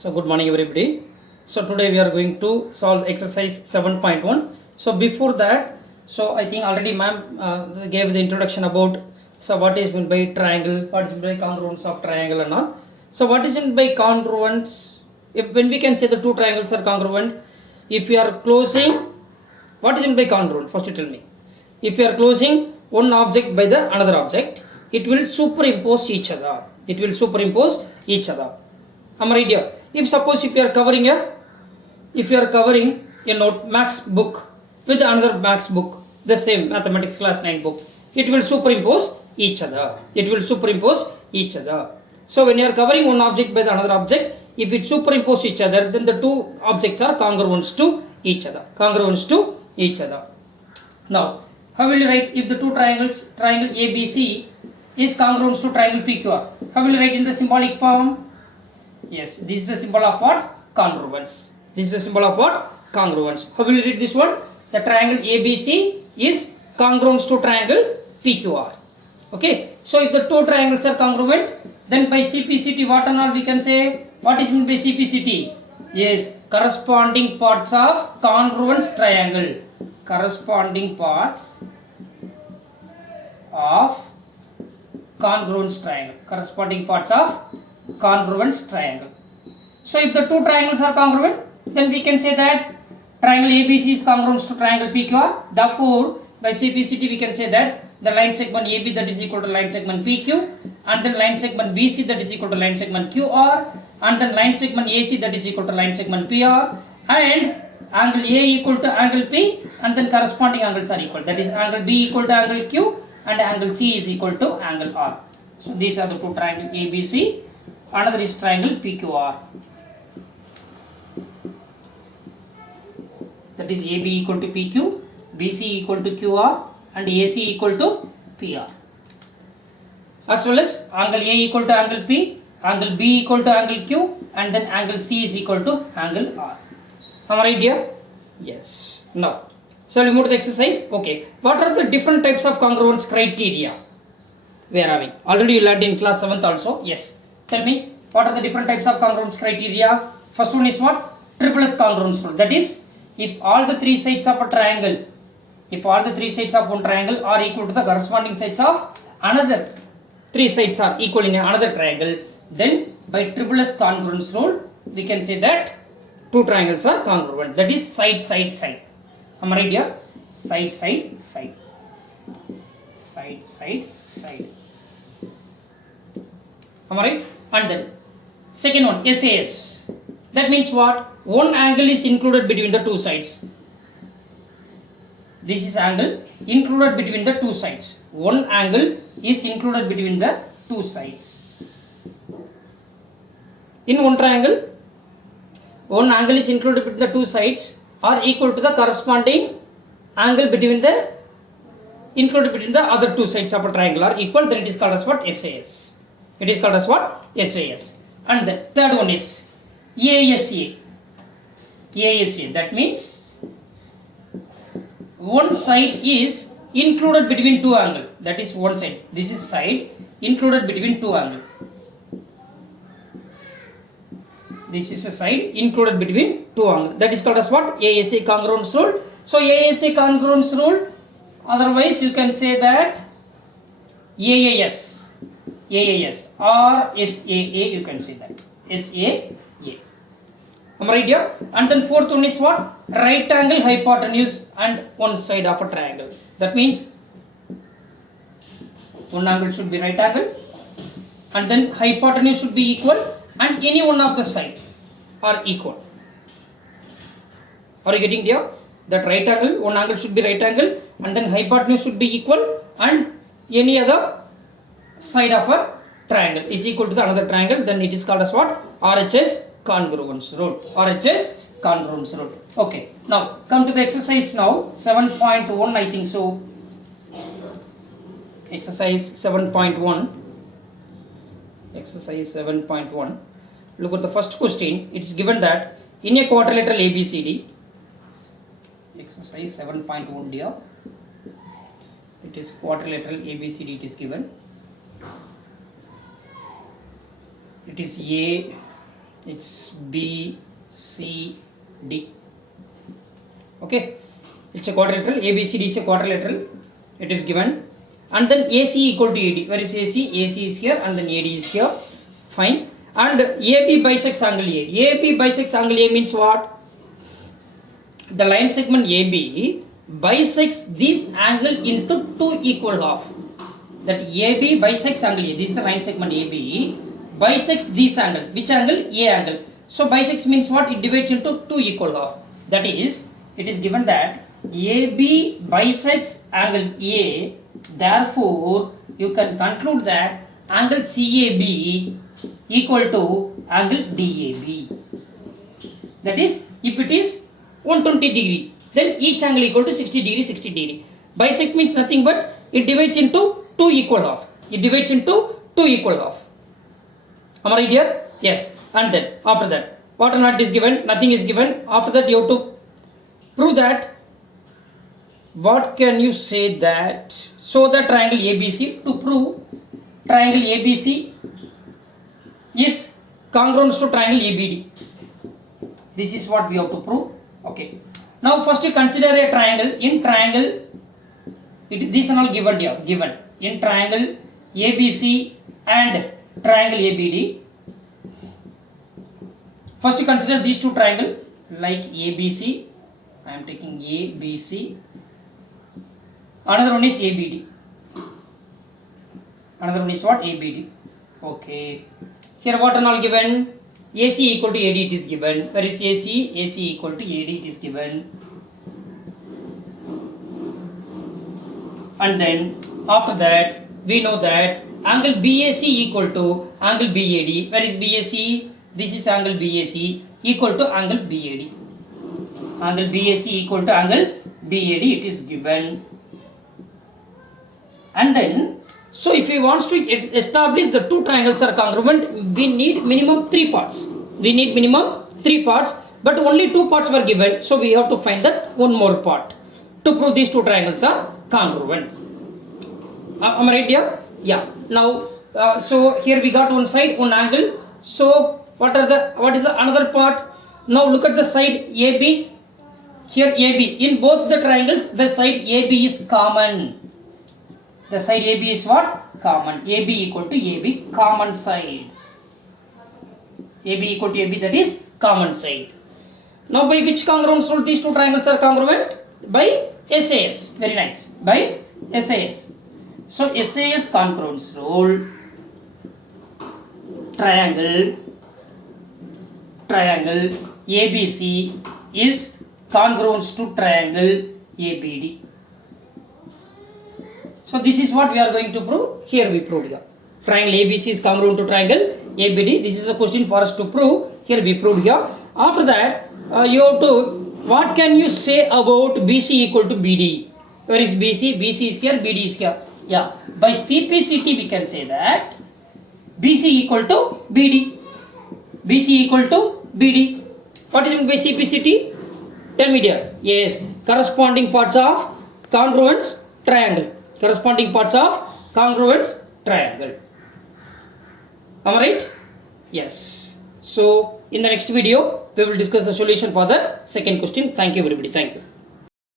So good morning everybody. So today we are going to solve exercise 7.1. So before that, so I think already ma'am gave the introduction about what is meant by triangle, what is meant by congruence of triangle and all. So what is meant by congruence? If when we can say the two triangles are congruent, if we are closing, what is meant by congruent? First you tell me. If you are closing one object by the another object, it will superimpose each other. It will superimpose each other. Am I right here? If you are covering a note max book with another max book, the same mathematics class 9 book, it will superimpose each other. It will superimpose each other. So when you are covering one object by the another object, if it superimpose each other, then the two objects are congruent to each other. Congruent to each other. Now, how will you write if the two triangles, triangle ABC is congruent to triangle PQR? How will you write in the symbolic form? Yes, this is a symbol of what? Congruence. This is a symbol of what? Congruence. How will you read this one? The triangle ABC is congruent to triangle PQR. Okay. So if the two triangles are congruent, then by CPCT what and all we can say? What is meant by CPCT? Yes, corresponding parts of congruence triangle. Corresponding parts of congruence triangle. Corresponding parts of congruence triangle. So if the two triangles are congruent, then we can say that triangle ABC is congruent to triangle PQR. Therefore, by CPCT we can say that the line segment AB that is equal to line segment PQ, and then line segment BC that is equal to line segment QR, and then line segment AC that is equal to line segment PR, and angle A equal to angle P, and then corresponding angles are equal. That is angle B equal to angle Q, and angle C is equal to angle R. So these are the two triangles ABC. Another is triangle PQR. That is AB equal to PQ, BC equal to QR, and AC equal to PR. As well as angle A equal to angle P, angle B equal to angle Q, and then angle C is equal to angle R. Am I right here? Yes. Now, so we move to the exercise. Okay. What are the different types of congruence criteria we are having? Already you learned in class 7th also. Yes. Tell me, what are the different types of congruence criteria? First one is what? Triple congruence rule. That is, if all the three sides of a triangle, if all the three sides of one triangle are equal to the corresponding sides of another three sides are equal in another triangle, then by triple congruence rule, we can say that two triangles are congruent. That is side, side, side. Am I right here? Side, side, side. Side, side, side. Am I right? And then second one, SAS. That means what? One angle is included between the two sides. This is angle included between the two sides. One angle is included between the two sides. In one triangle, one angle is included between the two sides are equal to the corresponding angle between the included between the other two sides of a triangle are equal, then it is called as what? SAS. It is called as what? SAS. And the third one is ASA. ASA. That means one side is included between two angles. That is one side. This is side included between two angles. This is a side included between two angles. That is called as what? ASA congruence rule. So ASA congruence rule. Otherwise, you can say that AAS. AAS or SAA. You can say that SAA. Am I right here? And then fourth one is what? Right angle hypotenuse and one side of a triangle. That means one angle should be right angle, and then hypotenuse should be equal, and any one of the side are equal. Are you getting here? That right angle, one angle should be right angle, and then hypotenuse should be equal, and any other side of a triangle is equal to the another triangle. Then it is called as what? RHS congruence rule. RHS congruence rule. Okay. Now come to the exercise now. 7.1 I think so. Exercise 7.1. Exercise 7.1. Look at the first question. It is given that in a quadrilateral ABCD. Exercise 7.1 dear. It is quadrilateral ABCD. It is given. It is A, It's B, C, D. Okay, it's a quadrilateral. ABCD is a quadrilateral. It is given, and then AC equal to AD. Where is AC? AC is here, and then AD is here. Fine. And AB bisects angle A. AB bisects angle A means what? The line segment AB bisects this angle into two equal half. That AB bisects angle A. This is the line segment AB bisects this angle. Which angle? A angle. So bisects means what? It divides into two equal half. That is, it is given that AB bisects angle A. Therefore, you can conclude that angle CAB equal to angle DAB. That is, if it is 120 degree, then each angle equal to 60 degree, 60 degree. Bisect means nothing but it divides into two equal half. It divides into two equal half. Am I right here? Yes. And then after that, what or not is given? Nothing is given. After that, you have to prove that. What can you say that? So the triangle ABC, to prove triangle ABC is congruent to triangle ABD. This is what we have to prove. Okay. Now first you consider a triangle. In triangle, these are all given here. Given in triangle ABC and triangle ABD. First you consider these two triangles like ABC. I am taking ABC. Another one is ABD. Another one is what? ABD. Okay. Here what are all given? AC equal to AD it is given. Where is AC? AC equal to AD it is given. And then after that we know that angle BAC equal to angle BAD. Where is BAC? This is angle BAC equal to angle BAD. Angle BAC equal to angle BAD it is given. And then, so if we want to establish the two triangles are congruent, we need minimum three parts. We need minimum three parts, but only two parts were given. So we have to find that one more part to prove these two triangles are congruent. Am I right here? Yeah. Now, so here we got one side, one angle. So what is the another part? Now look at the side AB. Here AB. In both the triangles, the side AB is common. The side AB is what? Common. AB equal to AB, common side. AB equal to AB, that is common side. Now by which congruence rule these two triangles are congruent? By SAS. Very nice. By SAS. So SAS congruence rule, triangle ABC is congruent to triangle ABD. So this is what we are going to prove. Here we proved here. Triangle ABC is congruent to triangle ABD. This is a question for us to prove. Here we proved here. After that, you have to, what can you say about BC equal to BD? Where is BC? BC is here, BD is here. Yeah. By CPCT we can say that BC equal to BD. BC equal to BD. What is meant by CPCT? Tell me dear. Yes. Corresponding parts of congruence triangle. Corresponding parts of congruence triangle. Am I right? Yes. So in the next video we will discuss the solution for the second question. Thank you everybody. Thank you.